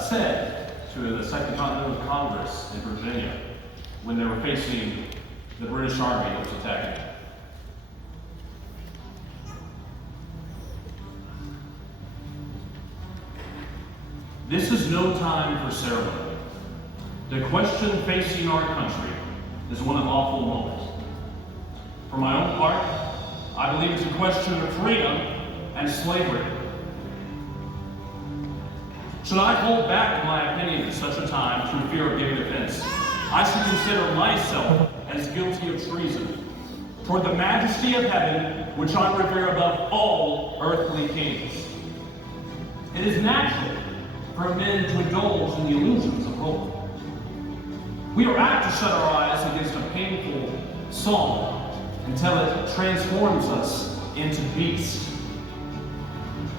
said to the Second Continental Congress in Virginia when they were facing the British Army that was attacking them. This is no time for ceremony. The question facing our country is one of awful moment. For my own part, I believe it's a question of freedom and slavery. Should I hold back my opinion at such a time through fear of giving offense, I should consider myself as guilty of treason toward the majesty of heaven, which I revere above all earthly kings. It is natural for men to indulge in the illusions of hope. We are apt to shut our eyes against a painful song until it transforms us into beasts.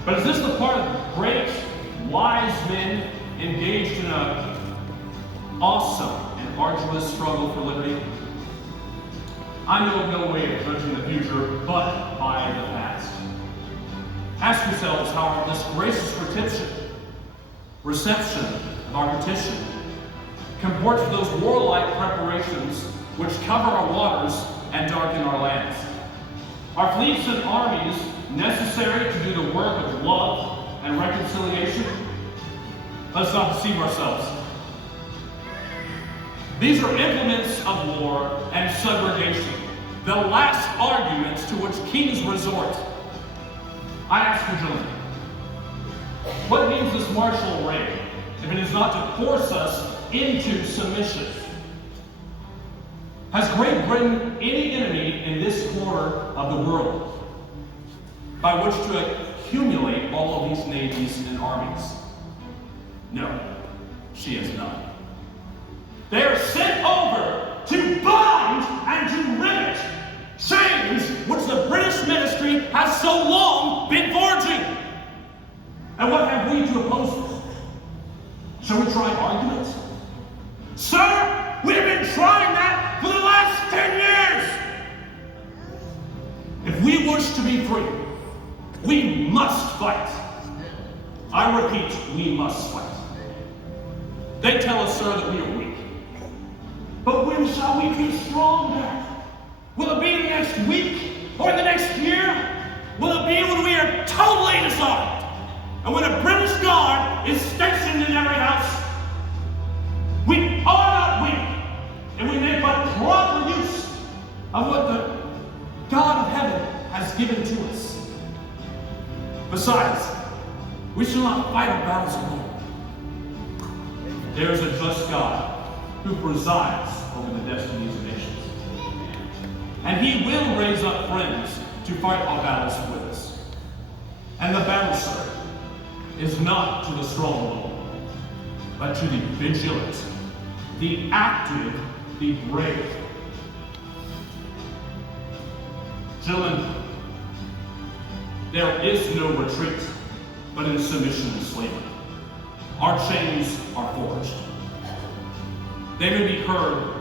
But is this the part of great, wise men engaged in an awesome and arduous struggle for liberty? I know of no way of judging the future but by the past. Ask yourselves how this gracious reception of our petition comports with those warlike preparations which cover our waters and darken our lands. Are fleets and armies necessary to do the work of love and reconciliation? Let's not deceive ourselves. These are implements of war and segregation, the last arguments to which kings resort. I ask you, gentlemen, what means this martial reign if it is not to force us into submission? Has Great Britain any enemy in this corner of the world by which to accumulate all of these navies and armies? No, she has none. They are sent over to bind and to rivet chains which the British ministry has so long been forging. And what have we to oppose them? Shall we try argument? Sir, we have been trying that for the last 10 years. If we wish to be free, we must fight. I repeat, we must fight. They tell us, sir, that we are weak. But when shall we be stronger? Will it be the next week or the next year? Will it be when we are totally disarmed? And when a British guard is stationed in every house? We are not weak, and we make but proper use of what the God of heaven has given to us. Besides, we shall not fight our battles alone. There is a just God who presides over the destinies of nations. And he will raise up friends to fight our battles with us. And the battle, sir, is not to the strong alone, but to the vigilant, the active, the brave. Gentlemen, there is no retreat but in submission and slavery. Our chains are forged. They may be heard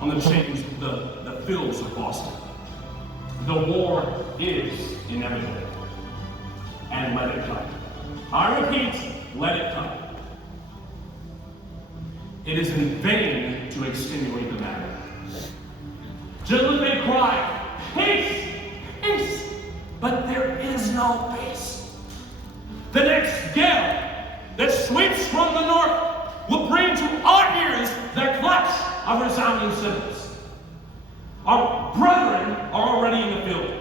on the chains of the fields of Boston. The war is inevitable. And let it come. I repeat, let it come. It is in vain to extenuate the matter. Gentlemen may cry, peace, peace, but there is no peace. The next gale that sweeps from the north will bring to our ears the clash of resounding cymbals. Our brethren are already in the field.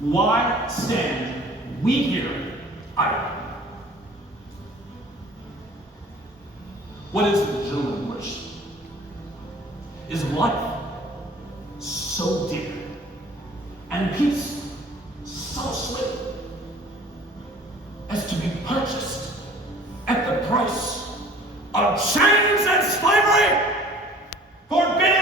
Why stand we here idle? What is the gentleman wish? Is life so dear and peace so sweet as to be purchased at the price of chains and slavery? Forbid